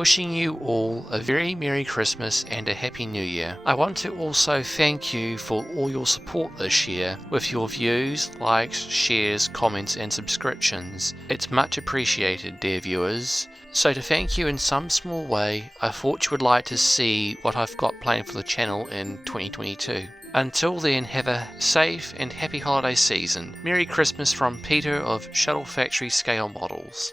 wishing you all a very Merry Christmas and a Happy New Year. I want to also thank you for all your support this year with your views, likes, shares, comments and subscriptions. It's much appreciated, dear viewers. So to thank you in some small way, I thought you would like to see what I've got planned for the channel in 2022. Until then, have a safe and happy holiday season. Merry Christmas from Peter of Shuttle Factory Scale Models.